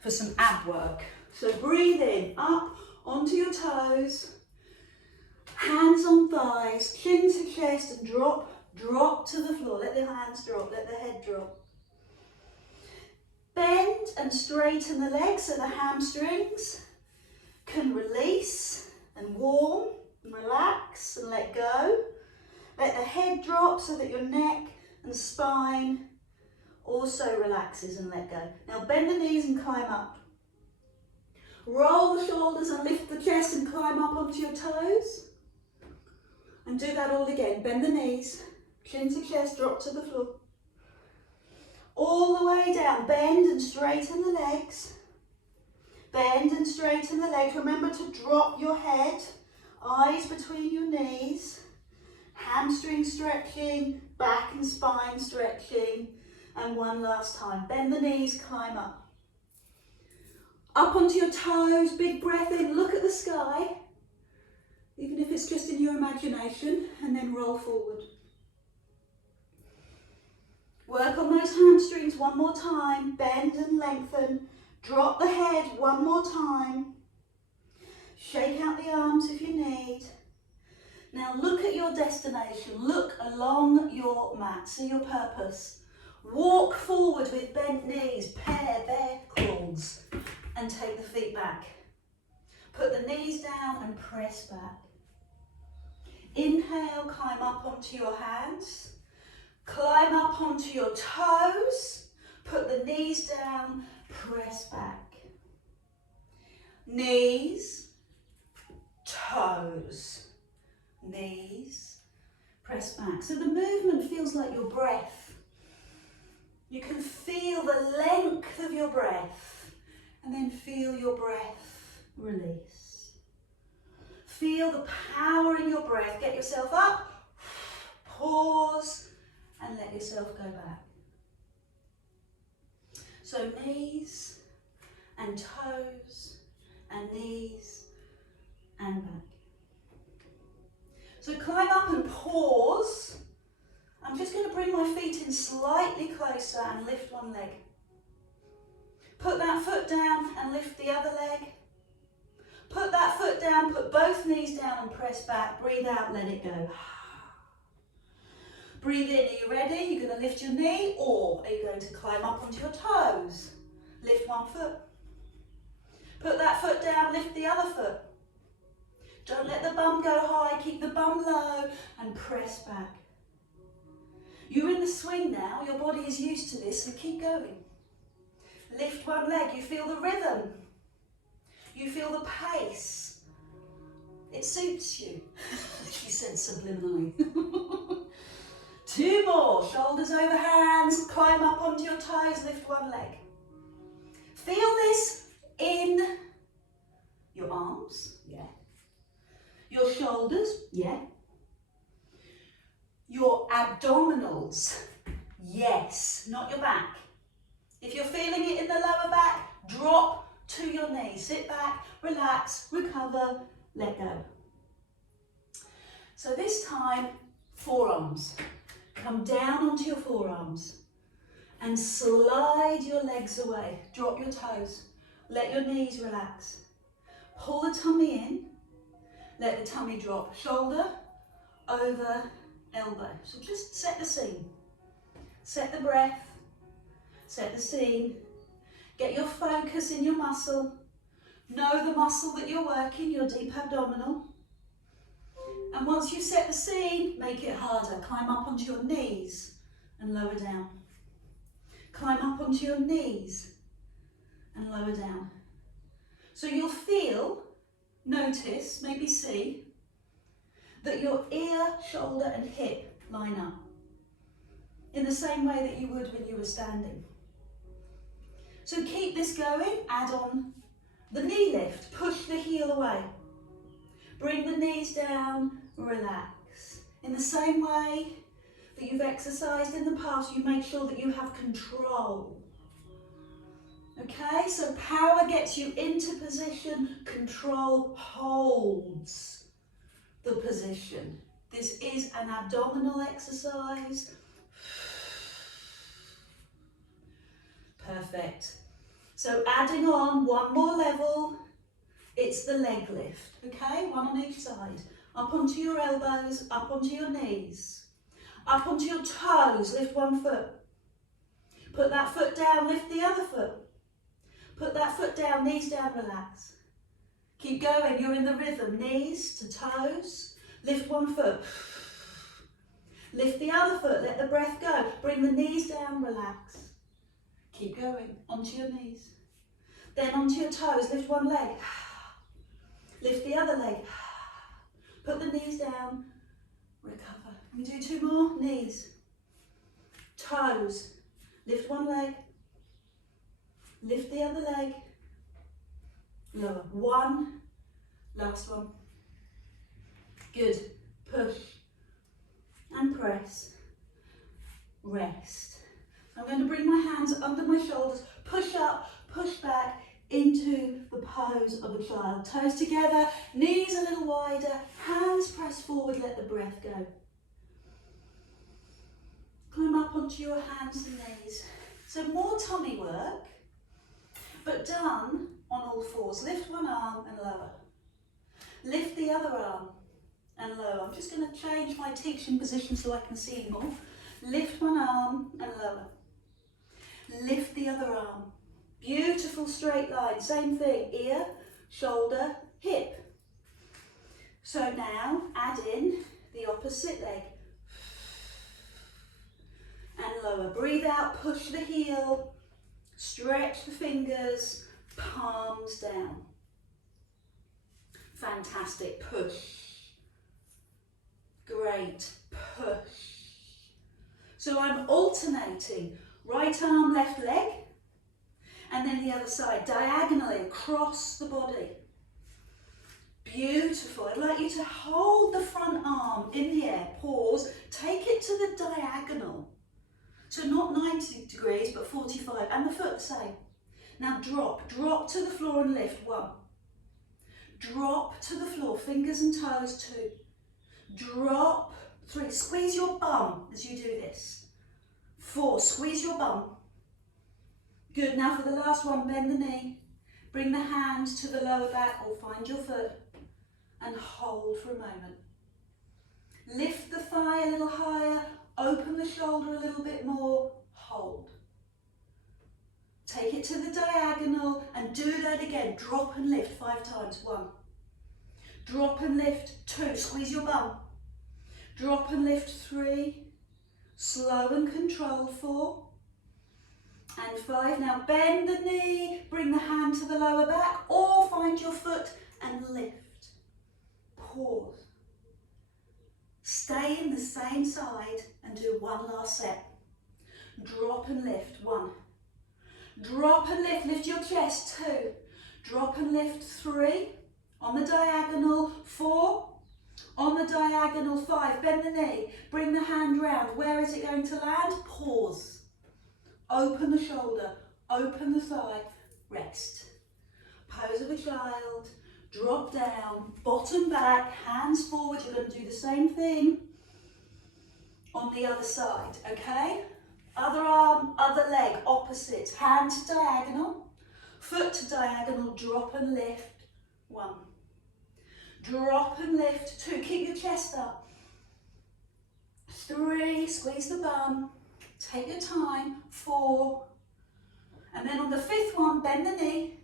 for some ab work. So breathe in, up onto your toes, hands on thighs, chin to chest, and drop to the floor. Let the hands drop, let the head drop. Bend and straighten the legs so the hamstrings can release and warm and relax and let go. Let the head drop so that your neck and spine also relaxes and let go. Now bend the knees and climb up. Roll the shoulders and lift the chest and climb up onto your toes. And do that all again. Bend the knees, chin to chest, drop to the floor. All the way down, bend and straighten the legs. Bend and straighten the legs. Remember to drop your head, eyes between your knees, hamstring stretching, back and spine stretching. And one last time, bend the knees, climb up. Up onto your toes, big breath in, look at the sky, even if it's just in your imagination, and then roll forward. Work on those hamstrings one more time, bend and lengthen, drop the head one more time, shake out the arms if you need. Now look at your destination, look along your mat, see your purpose. Walk forward with bent knees, pair bear claws, and take the feet back. Put the knees down and press back. Inhale, climb up onto your hands. Climb up onto your toes, put the knees down, press back. Knees, toes, knees, press back. So the movement feels like your breath. You can feel the length of your breath and then feel your breath release. Feel the power in your breath. Get yourself up, pause, and let yourself go back. So knees and toes and knees and back. So climb up and pause. I'm just going to bring my feet in slightly closer and lift one leg. Put that foot down and lift the other leg. Put that foot down, put both knees down and press back. Breathe out, let it go. Breathe in, are you ready? You're going to lift your knee, or are you going to climb up onto your toes? Lift one foot. Put that foot down, lift the other foot. Don't let the bum go high, keep the bum low and press back. You're in the swing now, your body is used to this, so keep going. Lift one leg, you feel the rhythm. You feel the pace. It suits you, she said subliminally. 2 more, shoulders over hands, climb up onto your toes, lift one leg. Feel this in your arms, yeah. Your shoulders, yeah. Your abdominals, yes, not your back. If you're feeling it in the lower back, drop to your knees. Sit back, relax, recover, let go. So this time, forearms. Come down onto your forearms and slide your legs away. Drop your toes. Let your knees relax. Pull the tummy in. Let the tummy drop. Shoulder over elbow. So just set the scene. Set the breath. Set the scene. Get your focus in your muscle. Know the muscle that you're working, your deep abdominal. And once you set the scene, make it harder. Climb up onto your knees and lower down. Climb up onto your knees and lower down. So you'll feel, notice, maybe see, that your ear, shoulder and hip line up in the same way that you would when you were standing. So keep this going, add on the knee lift, push the heel away. Bring the knees down, relax. In the same way that you've exercised in the past, you make sure that you have control. Okay, so power gets you into position, control holds the position. This is an abdominal exercise. Perfect. So adding on one more level, it's the leg lift, okay? One on each side. Up onto your elbows, up onto your knees. Up onto your toes, lift one foot. Put that foot down, lift the other foot. Put that foot down, knees down, relax. Keep going, you're in the rhythm. Knees to toes, lift one foot. Lift the other foot, let the breath go. Bring the knees down, relax. Keep going, onto your knees. Then onto your toes, lift one leg. Lift the other leg. Put the knees down, recover. We do two more, knees. Toes, lift one leg. Lift the other leg. Lower, one, last one. Good, push and press, rest. I'm going to bring my hands under my shoulders, push up, push back into the pose of a child. Toes together, knees a little wider, hands press forward, let the breath go. Climb up onto your hands and knees. So more tummy work, but done on all fours. Lift one arm and lower. Lift the other arm and lower. I'm just going to change my teaching position so I can see more. Lift one arm and lower. Lift the other arm. Beautiful straight line. Same thing. Ear, shoulder, hip. So now add in the opposite leg. And lower. Breathe out, push the heel. Stretch the fingers, palms down. Fantastic, push. Great, push. So I'm alternating right arm, left leg, and then the other side, diagonally across the body. Beautiful. I'd like you to hold the front arm in the air, pause, take it to the diagonal. So not 90 degrees, but 45, and the foot the same. Now drop to the floor and lift, one. Drop to the floor, fingers and toes, two. Drop, three, squeeze your bum as you do this. Four, squeeze your bum. Good, now for the last one, bend the knee. Bring the hands to the lower back or find your foot and hold for a moment. Lift the thigh a little higher. Open the shoulder a little bit more, hold. Take it to the diagonal and do that again. Drop and lift 5 times, 1. Drop and lift, 2, squeeze your bum. Drop and lift, 3, slow and controlled, 4. And 5, now bend the knee, bring the hand to the lower back or find your foot and lift. Pause. Stay in the same side and do one last set. Drop and lift, 1. Drop and lift your chest, 2. Drop and lift, 3. On the diagonal, 4. On the diagonal, 5. Bend the knee, bring the hand round. Where is it going to land? Pause. Open the shoulder, open the thigh, rest. Pose of a child. Drop down, bottom back, hands forward. You're going to do the same thing on the other side, okay? Other arm, other leg, opposite. Hand to diagonal, foot to diagonal, drop and lift, 1. Drop and lift, 2. Keep your chest up. 3, squeeze the bum. Take your time, 4. And then on the 5th one, bend the knee.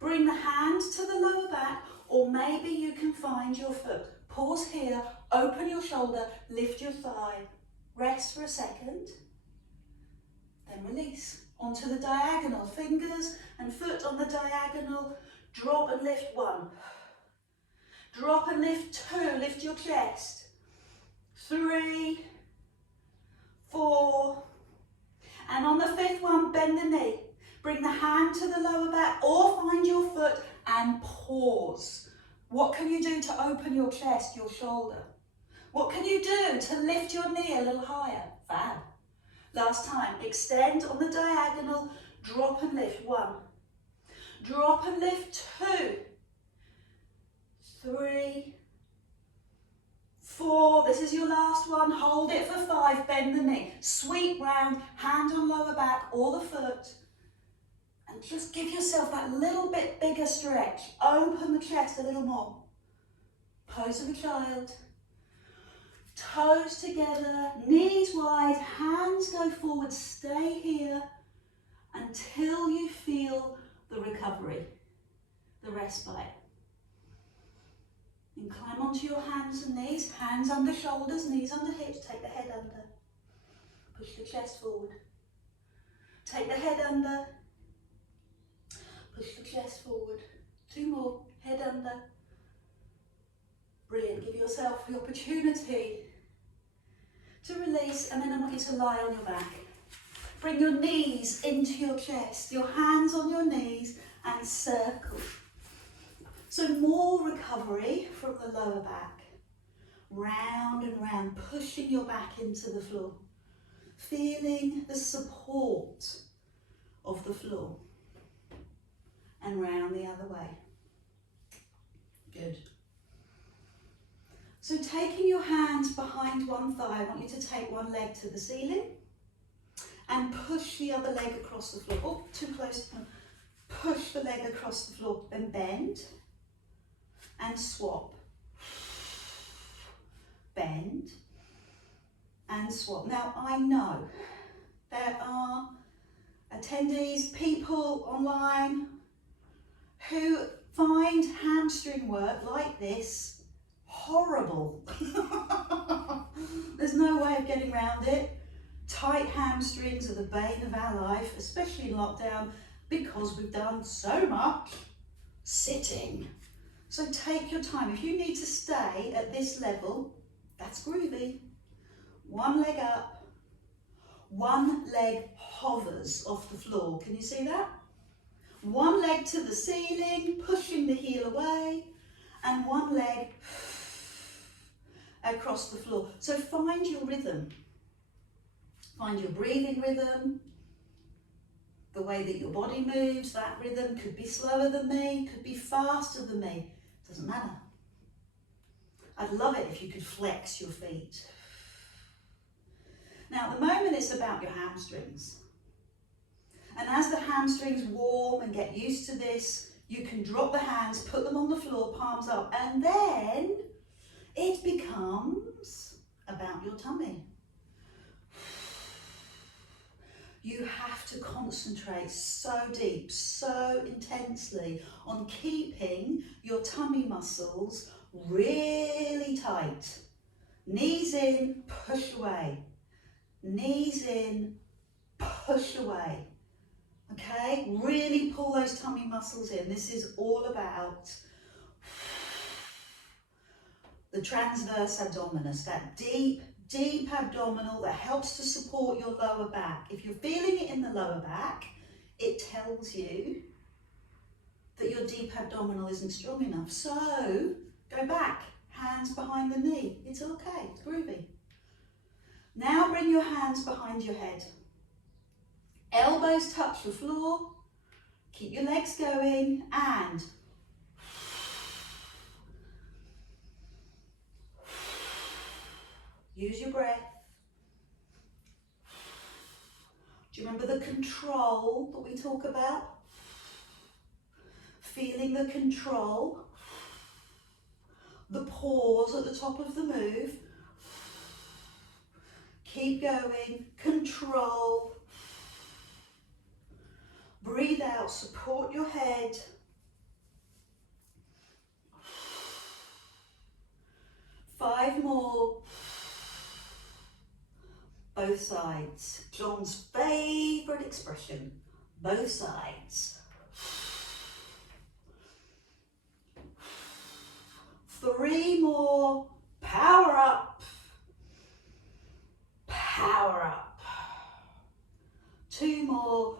Bring the hand to the lower back, or maybe you can find your foot. Pause here, open your shoulder, lift your thigh. Rest for a second, then release. Onto the diagonal, fingers and foot on the diagonal. Drop and lift, 1. Drop and lift, 2, lift your chest. 3, 4. And on the 5th one, bend the knee. Bring the hand to the lower back or find your foot and pause. What can you do to open your chest, your shoulder? What can you do to lift your knee a little higher? Fab. Last time, extend on the diagonal, drop and lift, 1. Drop and lift, 2, 3, 4. This is your last one. Hold it for 5, bend the knee. Sweep round, hand on lower back or the foot. And just give yourself that little bit bigger stretch. Open the chest a little more. Pose of a child. Toes together, knees wide, hands go forward. Stay here until you feel the recovery, the respite. And climb onto your hands and knees, hands under shoulders, knees under hips. Take the head under. Push the chest forward. Take the head under. Push the chest forward. 2 more. Head under. Brilliant. Give yourself the opportunity to release, and then I want you to lie on your back. Bring your knees into your chest, your hands on your knees, and circle. So more recovery from the lower back. Round and round, pushing your back into the floor. Feeling the support of the floor. And round the other way. Good. So taking your hands behind one thigh, I want you to take one leg to the ceiling and push the other leg across the floor. Oh, too close. Push the leg across the floor and bend and swap. Bend and swap. Now I know there are attendees, people online who find hamstring work like this horrible. There's no way of getting around it. Tight hamstrings are the bane of our life, especially in lockdown, because we've done so much sitting. So take your time. If you need to stay at this level, that's groovy. One leg up, one leg hovers off the floor. Can you see that? One leg to the ceiling, pushing the heel away, and one leg across the floor. So find your rhythm. Find your breathing rhythm, the way that your body moves. That rhythm could be slower than me, could be faster than me. Doesn't matter. I'd love it if you could flex your feet. Now at the moment it's about your hamstrings. And as the hamstrings warm and get used to this, you can drop the hands, put them on the floor, palms up, and then it becomes about your tummy. You have to concentrate so deep, so intensely on keeping your tummy muscles really tight. Knees in, push away. Knees in, push away. Okay, really pull those tummy muscles in. This is all about the transverse abdominis, that deep abdominal that helps to support your lower back. If you're feeling it in the lower back, it tells you that your deep abdominal isn't strong enough. So go back, hands behind the knee. It's okay, it's groovy. Now bring your hands behind your head. Elbows touch the floor. Keep your legs going and use your breath. Do you remember the control that we talk about? Feeling the control. The pause at the top of the move. Keep going. Control. Breathe out, support your head. Five more. Both sides. John's favourite expression. Both sides. 3 more. Power up. Power up. 2 more.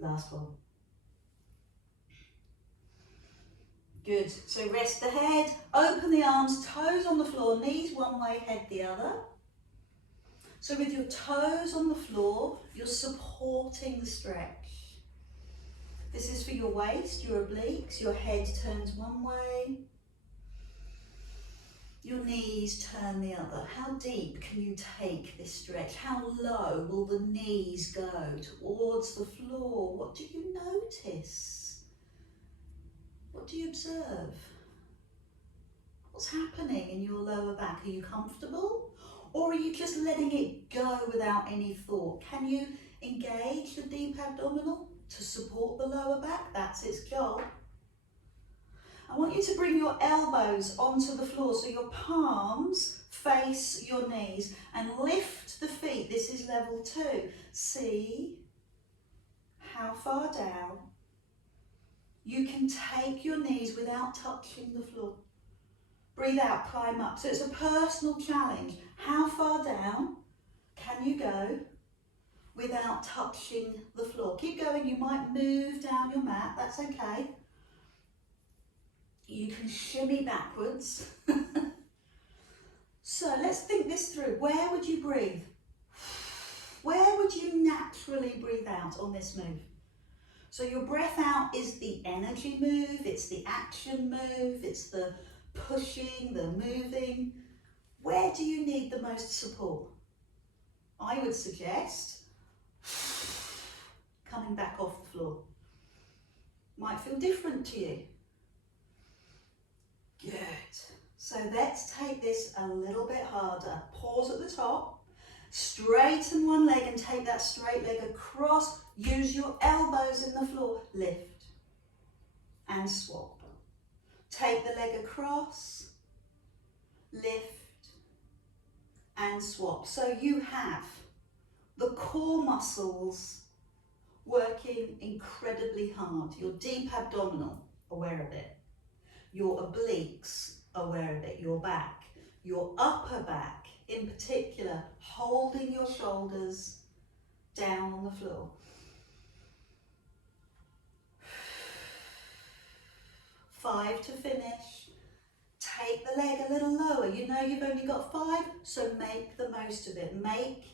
Last one. Good. So rest the head, open the arms, toes on the floor, knees one way, head the other. So with your toes on the floor, you're supporting the stretch. This is for your waist, your obliques, your head turns one way. your knees turn the other. How deep can you take this stretch? How low will the knees go towards the floor? What do you notice? What do you observe? What's happening in your lower back? Are you comfortable? Or are you just letting it go without any thought? Can you engage the deep abdominal to support the lower back? That's its job. I want you to bring your elbows onto the floor so your palms face your knees and lift the feet. This is level 2. See how far down you can take your knees without touching the floor. Breathe out, climb up. So it's a personal challenge. How far down can you go without touching the floor? Keep going. You might move down your mat. That's okay. You can shimmy backwards. So let's think this through. Where would you breathe? Where would you naturally breathe out on this move? So your breath out is the energy move, it's the action move, it's the pushing, the moving. Where do you need the most support? I would suggest coming back off the floor. Might feel different to you. Good. So let's take this a little bit harder. Pause at the top. Straighten one leg and take that straight leg across. Use your elbows in the floor. Lift and swap. Take the leg across. Lift and swap. So you have the core muscles working incredibly hard. Your deep abdominal, aware of it. Your obliques, aware of it, your back, your upper back in particular, holding your shoulders down on the floor. 5 to finish. Take the leg a little lower. You know you've only got 5, so make the most of it. Make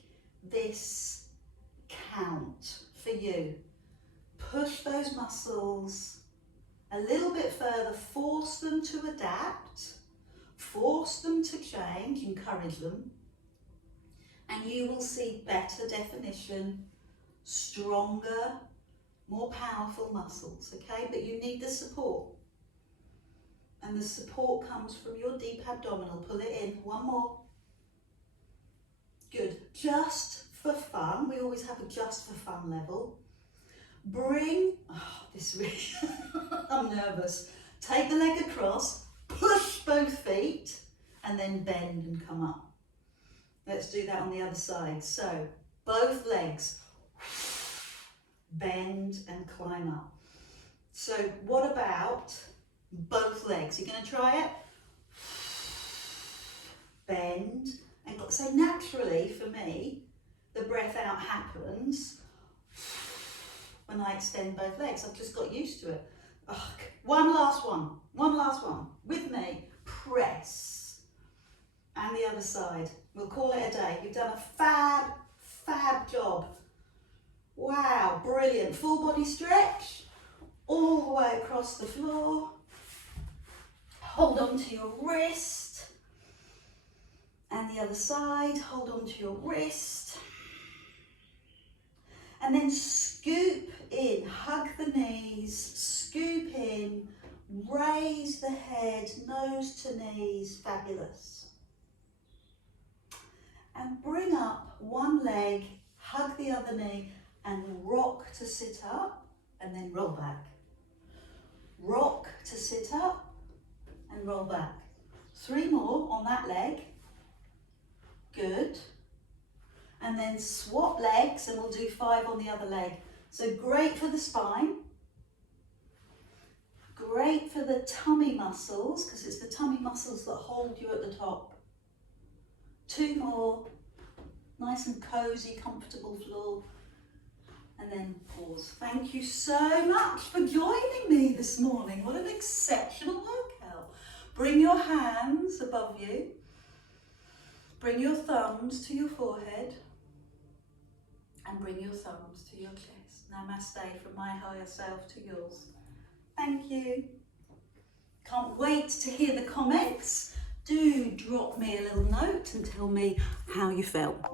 this count for you. Push those muscles a little bit further, force them to adapt, force them to change, encourage them, and you will see better definition, stronger, more powerful muscles, okay? But you need the support. And the support comes from your deep abdominal. Pull it in. One more. Good. Just for fun, we always have a just for fun level. Bring, this really, I'm nervous. Take the leg across, push both feet, and then bend and come up. Let's do that on the other side. So, both legs, bend and climb up. So, what about both legs? You're going to try it? Bend, and so naturally for me, the breath out happens when I extend both legs. I've just got used to it. One last one, with me, press, and the other side. We'll call it a day. You've done a fab job. Wow, brilliant. Full body stretch, all the way across the floor. Hold on to your wrist, and the other side, hold on to your wrist. And then scoop in, hug the knees, scoop in, raise the head, nose to knees, fabulous. And bring up one leg, hug the other knee, and rock to sit up, and then roll back. Rock to sit up, and roll back. 3 more on that leg. Good. And then swap legs, and we'll do 5 on the other leg. So great for the spine, great for the tummy muscles, because it's the tummy muscles that hold you at the top. 2 more, nice and cozy, comfortable floor, and then pause. Thank you so much for joining me this morning. What an exceptional workout. Bring your hands above you, bring your thumbs to your forehead, and bring your thumbs to your chest. Namaste from my higher self to yours. Thank you. Can't wait to hear the comments. do drop me a little note and tell me how you felt.